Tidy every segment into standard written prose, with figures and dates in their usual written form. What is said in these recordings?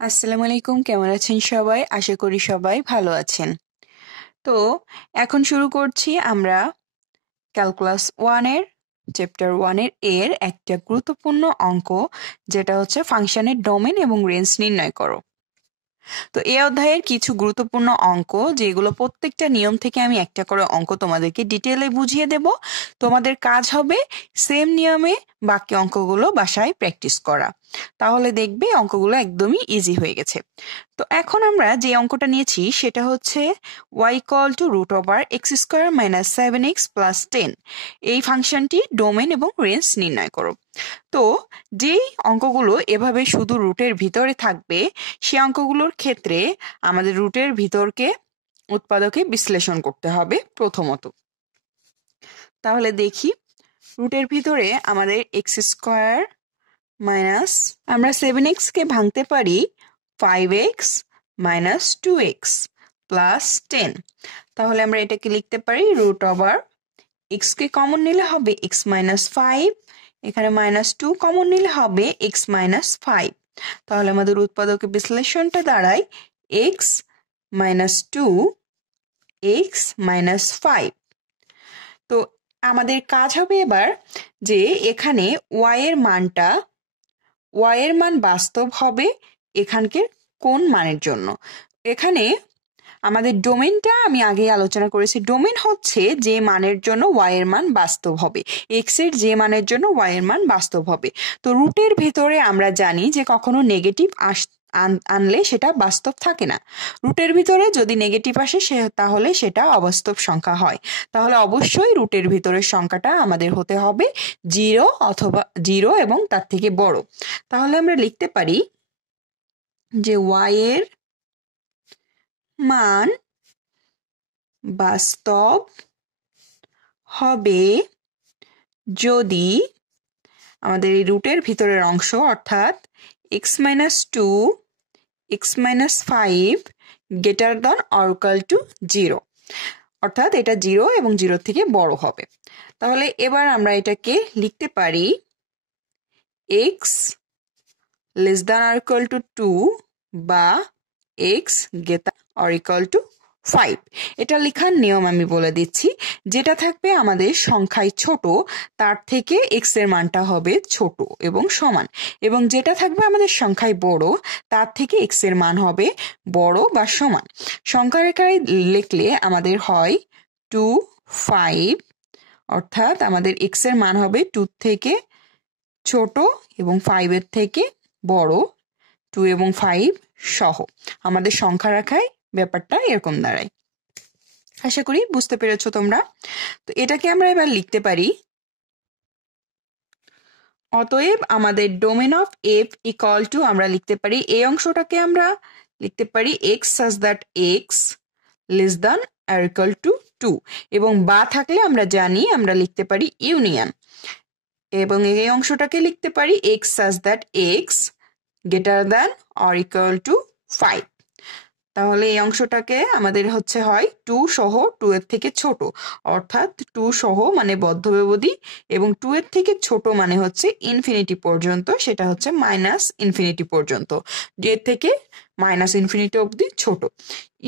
আসসালামু আলাইকুম, কেমন আছেন সবাই? আশা করি সবাই ভালো আছেন। তো এখন শুরু করছি আমরা ক্যালকুলাস 1 এর চ্যাপ্টার 1 এর একটা গুরুত্বপূর্ণ অঙ্ক, যেটা হচ্ছে ফাংশনের ডোমেন এবং রেঞ্জ নির্ণয় করো। তো এই অধ্যায়ের কিছু গুরুত্বপূর্ণ অঙ্ক, যেগুলো প্রত্যেকটা নিয়ম থেকে আমি একটা করে অঙ্ক তোমাদেরকে ডিটেলে বুঝিয়ে দেব। তোমাদের কাজ হবে সেম নিয়মে বাকি অঙ্কগুলো বাসায় প্র্যাকটিস করা, তাহলে দেখবে অঙ্কগুলো একদমই ইজি হয়ে গেছে। তো এখন আমরা যে অঙ্কটা নিয়েছি সেটা হচ্ছে y equal to root over x square minus 7x plus 10। এই ফাংশনটি ডোমেন এবং রেঞ্জ নির্ণয় করো। তো যেই অঙ্কগুলো এভাবে শুধু রুটের ভিতরে থাকবে, সে অঙ্কগুলোর ক্ষেত্রে আমাদের রুটের ভিতরকে উৎপাদকে বিশ্লেষণ করতে হবে প্রথমত। তাহলে দেখি, রুটের ভিতরে আমাদের এক্স স্কোয়ার মাইনাস, আমরা 7x কে ভাঙতে পারি 5x মাইনাস 2x প্লাস 10। তাহলে আমরা এটাকে লিখতে পারি রুট ওভার x কে কমন নিলে হবে x মাইনাস 5, এখানে মাইনাস 2 কমন নিলে হবে x মাইনাস 5। তাহলে আমাদের উৎপাদক বিশ্লেষণটা দাঁড়ায় x মাইনাস 2 x মাইনাস 5। তো আমাদের কাজ হবে এবার যে এখানে y এর মান বাস্তব হবে এখানকার কোন মানের জন্য। এখানে আমাদের ডোমেনটা আমি আগেই আলোচনা করেছি, ডোমেন হচ্ছে যে মানের জন্য y এর মান বাস্তব হবে, x এর যে মানের জন্য y এর মান বাস্তব হবে। তো রুটের ভিতরে আমরা জানি যে কখনো নেগেটিভ আনলে সেটা বাস্তব থাকে না। রুটের ভিতরে যদি নেগেটিভ আসে তাহলে সেটা অবাস্তব সংখ্যা হয়। তাহলে অবশ্যই রুটের ভিতরের সংখ্যাটা আমাদের হতে হবে 0 অথবা 0 এবং তার থেকে বড়। তাহলে আমরা লিখতে পারি যে y এর মান বাস্তব হবে যদি আমাদের এই রুটের ভিতরের অংশ অর্থাৎ x minus 2 x minus 5 greater than or equal to 0, অর্থাৎ এটা 0 এবং 0 থেকে বড় হবে। তাহলে এবার আমরা এটাকে লিখতে পারি x less than or equal two 2 বা x greater or equal two 5। এটা লেখার নিয়ম আমি বলে দিচ্ছি। যেটা থাকবে আমাদের সংখ্যায় ছোট তার থেকে x এর মানটা হবে ছোট এবং সমান, এবং যেটা থাকবে আমাদের সংখ্যায় বড় তার থেকে x এর মান হবে বড় বা সমান। সংখ্যা রেখায় লিখলে আমাদের হয় 2 5, অর্থাৎ আমাদের x এর মান হবে 2 থেকে ছোট এবং 5 এর থেকে বড়, 2 এবং 5 সহ। আমাদের সংখ্যা রেখায় ব্যাপারটা এরকম দাঁড়ায়। আশা করি বুঝতে পেরেছো তোমরা। তো এটাকে আমরা এবার লিখতে পারি, অতএব আমাদের domain of f equal two, আমরা লিখতে পারি এই অংশটাকে আমরা লিখতে পারি x such that x less than or equal two 2, এবং বা থাকলে আমরা জানি আমরা লিখতে পারি ইউনিয়ন, এবং এই অংশটাকে লিখতে পারি x such that x greater than or equal two 5। তাহলে এই অংশটাকে আমাদের হয় 2 সহ 2 এর থেকে ছোট, অর্থাৎ 2 সহ মানে বদ্ধব্যবধি, এবং 2 এর থেকে ছোট মানে হচ্ছে ইনফিনিটি পর্যন্ত, সেটা হচ্ছে মাইনাস ইনফিনিটি পর্যন্ত, এর থেকে মাইনাস ইনফিনিটি অবধি ছোট।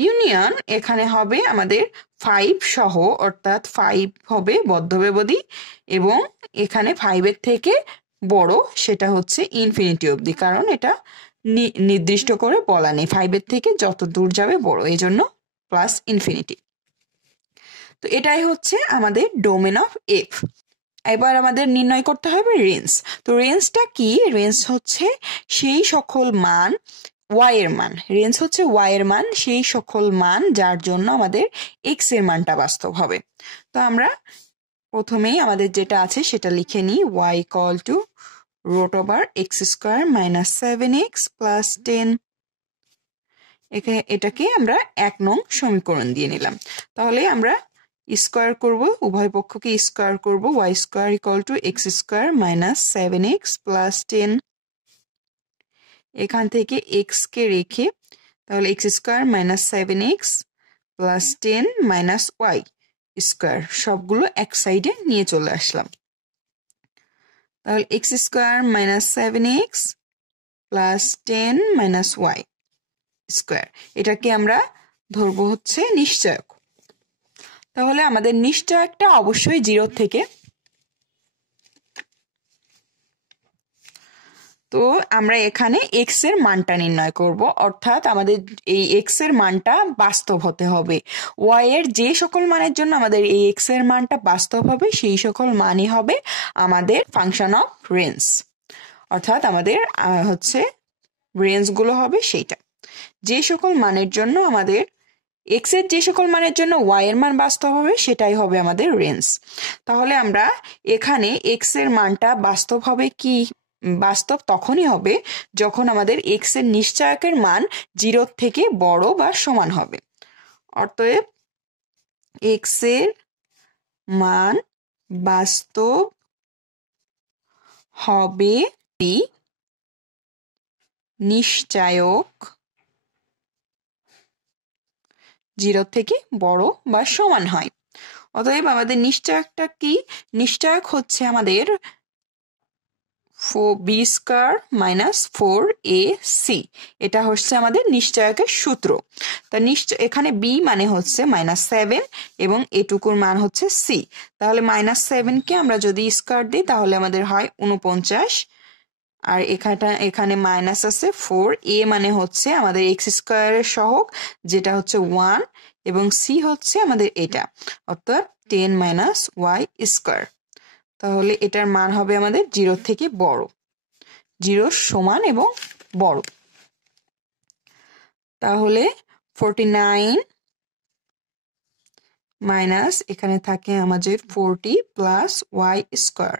ইউনিয়ন এখানে হবে আমাদের 5 সহ, অর্থাৎ 5 হবে বদ্ধব্যবধি, এবং এখানে 5 এর থেকে বড় সেটা হচ্ছে ইনফিনিটি অবধি, কারণ এটা নির্দিষ্ট করে বলা নেই 5 এর থেকে যত দূর যাবে বড়, এই জন্য প্লাস ইনফিনিটি। তো এটাই হচ্ছে আমাদের ডোমেন অফ এফ। এবার আমাদের নির্ণয় করতে হবে রেঞ্জ। তো রেঞ্জটা কি? রেঞ্জ হচ্ছে সেই সকল মান y এর মান, রেঞ্জ হচ্ছে y এর মান সেই সকল মান যার জন্য আমাদের x এর মানটা বাস্তব হবে। তো আমরা প্রথমেই আমাদের যেটা আছে সেটা লিখে নিই, y equal to root over x square minus 7x plus 10। এটাকে আমরা 1 নং সমীকরণ দিয়ে নিলাম। তাহলে আমরা স্কোয়ার করব, উভয় পক্ষকে স্কোয়ার করব, y square equal to x square minus 7x plus 10। এখান থেকে x কে রেখে তাহলে x square minus 7x plus 10 minus y square সবগুলো এক সাইডে নিয়ে চলে আসলাম। তাহলে x square minus 7x plus 10 minus y square, এটাকে আমরা ধরবো হচ্ছে নিশ্চয়ক। তাহলে আমাদের নিশ্চয়কটা অবশ্যই 0 থেকে, তো আমরা এখানে এক্স এর মানটা নির্ণয় করব, অর্থাৎ আমাদের এই এক্স এর মানটা বাস্তব হতে হবে। ওয়াই এর যে সকল মানের জন্য আমাদের এই এক্স এর মানটা বাস্তব হবে সেই সকল মানই হবে আমাদের ফাংশন অফ রেঞ্জ, অর্থাৎ আমাদের হচ্ছে রেঞ্জগুলো হবে সেইটা। যে সকল মানের জন্য আমাদের এক্স এর যে সকল মানের জন্য ওয়াই এর মান বাস্তব হবে সেটাই হবে আমাদের রেঞ্জ। তাহলে আমরা এখানে এক্স এর মানটা বাস্তব হবে কি, বাস্তব তখনই হবে যখন আমাদের এক্স এর নিশ্চয়কের মান 0 থেকে বড় বা সমান হবে। অতএব এক্স এর মান বাস্তব হবে নিশ্চয়ক 0 থেকে বড় বা সমান হয়। অতএব আমাদের নিশ্চয়কটা কি, নিশ্চয়ক হচ্ছে আমাদের 4b স্কয়ার মাইনাস 4ac, এটা হচ্ছে আমাদের নিশ্চয়কের সূত্র। তা এখানে b মানে হচ্ছে -7 এবং এটুকুর মান হচ্ছে c। তাহলে -7 কে আমরা যদি স্কয়ার দিই তাহলে আমাদের হয় 49, আর এখানে মাইনাস আছে 4a মানে হচ্ছে আমাদের এক্স স্কয়ারের সহগ যেটা হচ্ছে 1, এবং c হচ্ছে আমাদের এটা, অর্থাৎ 10 মাইনাস ওয়াই স্কয়ার। তাহলে এটার মান হবে আমাদের 0 থেকে বড়, 0 সমান এবং বড়। তাহলে 49 মাইনাস এখানে থাকে আমাদের 40 প্লাস ওয়াই স্কয়ার,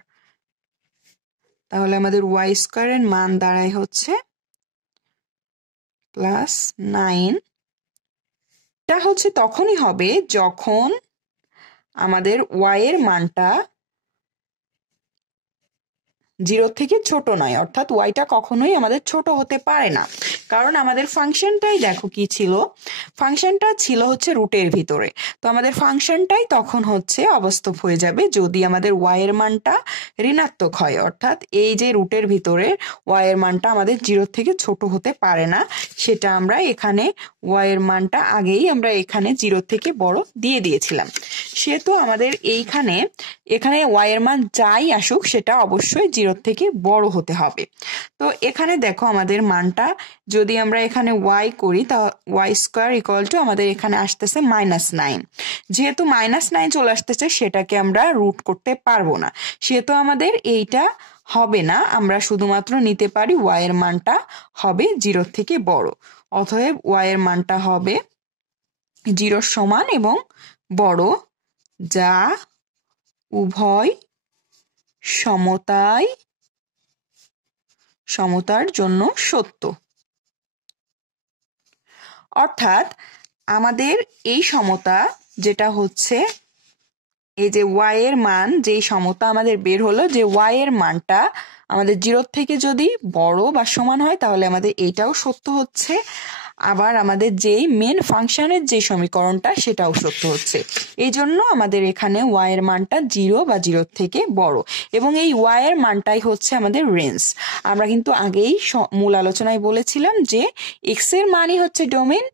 তাহলে আমাদের ওয়াই স্কয়ারের মান দাঁড়ায় হচ্ছে +9। এটা হচ্ছে তখনই হবে যখন আমাদের ওয়াই এর মানটা 0 থেকে ছোট নয়, অর্থাৎ ওয়াইটা কখনোই আমাদের ছোট হতে পারে না, কারণ আমাদের ফাংশনটাই দেখো কি ছিল, ফাংশনটা ছিল হচ্ছে রুটের ভিতরে। তো আমাদের ফাংশনটাই তখন হচ্ছে অবাস্তব হয়ে যাবে যদি আমাদের ওয়াই এর মানটা ঋণাত্মক হয়, অর্থাৎ এই যে রুটের ভিতরে ওয়াই এর মানটা আমাদের 0 থেকে ছোট হতে পারে না, সেটা আমরা এখানে ওয়াই এর মানটা আগেই আমরা এখানে 0 থেকে বড় দিয়ে দিয়েছিলাম। সেহেতু আমাদের এখানে ওয়াই এর মান যাই আসুক সেটা অবশ্যই 0 থেকে বড় হতে হবে। তো এখানে দেখো আমাদের মানটা যদি আমরা এখানে ওয়াই করি তা ওয়াই স্কয়ার ইকুয়াল টু আমাদের এখানে আসতেছে -9। যেহেতু -9 চলে আসতেছে সেটাকে আমরা রুট করতে পারবো না, সেহেতু আমাদের এইটা হবে না, আমরা শুধুমাত্র নিতে পারি ওয়াই এর মানটা হবে 0 থেকে বড়। অতএব ওয়াই এর মানটা হবে 0 সমান এবং বড়, যা উভয় সমতার জন্য সত্য। অর্থাৎ আমাদের এই সমতা যেটা হচ্ছে এই যে ওয়াই এর মান, যেই সমতা আমাদের বের হলো যে ওয়াই এর মানটা আমাদের 0 থেকে যদি বড় বা সমান হয় তাহলে আমাদের এইটাও সত্য হচ্ছে, আবার আমাদের যেই মেন ফাংশনের যে সমীকরণটা সেটাও সত্য হচ্ছে। এই জন্য আমাদের এখানে ওয়াই এর মানটা 0 বা 0 থেকে বড়, এবং এই ওয়াই এর মানটাই হচ্ছে আমাদের রেঞ্জ। আমরা কিন্তু আগেই মূল আলোচনায় বলেছিলাম যে এক্স এর মানই হচ্ছে ডোমেন,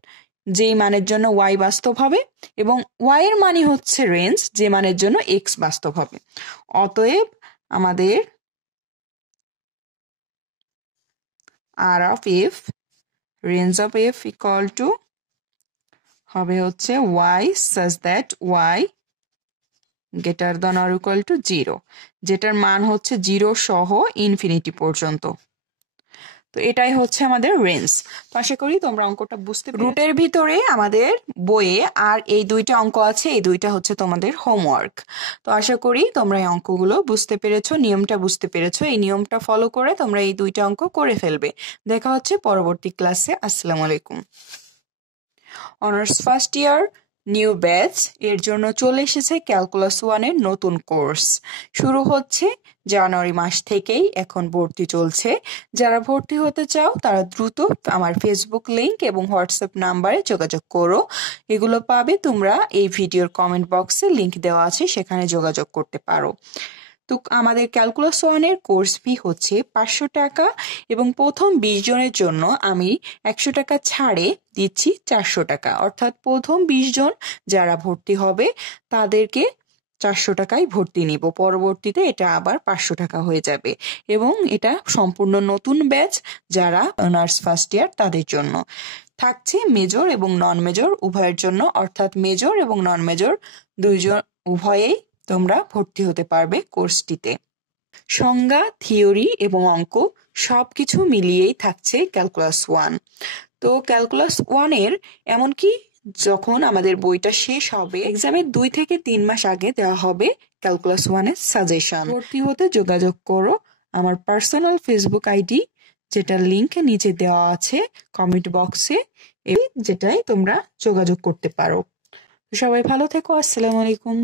যেই মানের জন্য ওয়াই বাস্তব হবে, এবং ওয়াই এর মানই হচ্ছে রেঞ্জ, যে মানের জন্য এক্স বাস্তব হবে। অতএব আমাদের R of f, range of f equal to হবে হচ্ছে y such that y greater than or equal to 0, যেটার মান হচ্ছে 0 সহ ইনফিনিটি পর্যন্ত। তো এটাই হচ্ছে আমাদের রেঞ্জ। তো আশা করি তোমরা অঙ্কটা বুঝতে পেরেছো। রুটের ভিতরে আমাদের বইয়ে আর এই দুইটা অঙ্ক আছে, এই দুইটা হচ্ছে তোমাদের হোমওয়ার্ক। তো আশা করি তোমরা এই অঙ্কগুলো বুঝতে পেরেছো, নিয়মটা বুঝতে পেরেছো। এই নিয়মটা ফলো করে তোমরা এই দুইটা অঙ্ক করে ফেলবে। দেখা হচ্ছে পরবর্তী ক্লাসে। আসসালামু আলাইকুম। Honours first year new batch এর জন্য চলে এসেছে ক্যালকুলাস 1 এর নতুন কোর্স। শুরু হচ্ছে জানুয়ারি মাস থেকেই, এখন ভর্তি চলছে। যারা ভর্তি হতে চাও তারা দ্রুত আমার ফেসবুক লিংক এবং হোয়াটসঅ্যাপ নাম্বারে যোগাযোগ করো। এগুলো পাবে তোমরা এই ভিডিওর কমেন্ট বক্সে, লিংক দেওয়া আছে, সেখানে যোগাযোগ করতে পারো। তো আমাদের ক্যালকুলাস 1 এর কোর্স ফি হচ্ছে 500 টাকা এবং প্রথম 20 জনের জন্য আমি 100 টাকা ছাড়ে দিচ্ছি 400 টাকা, অর্থাৎ প্রথম 20 জন যারা ভর্তি হবে তাদেরকে 400 টাকায় ভর্তি নিব, পরবর্তীতে এটা আবার 500 টাকা হয়ে যাবে এবং এটা সম্পূর্ণ নতুন ব্যাচ যারা অনার্স ফার্স্ট ইয়ার তাদের জন্য থাকছে। মেজর এবং নন মেজর উভয়ের জন্য, অর্থাৎ মেজর এবং নন মেজর দুইজন উভয়েই তোমরা ভর্তি হতে পারবে কোর্সটিতে। সংজ্ঞা, থিওরি এবং অঙ্ক সবকিছু মিলিয়েই থাকছে ক্যালকুলাস 1। তো ক্যালকুলাস 1 এর এমনকি যখন আমাদের বইটা শেষ হবে এক্সামের 2 থেকে 3 মাস আগে দেওয়া হবে ক্যালকুলাস 1 এর সাজেশন। ভর্তি হতে যোগাযোগ করো আমার পার্সোনাল ফেসবুক আইডি, যেটা লিংক নিচে দেওয়া আছে কমেন্ট বক্সে, যেটাই তোমরা যোগাযোগ করতে পারো। সবাই ভালো থেকো। আসসালামু আলাইকুম।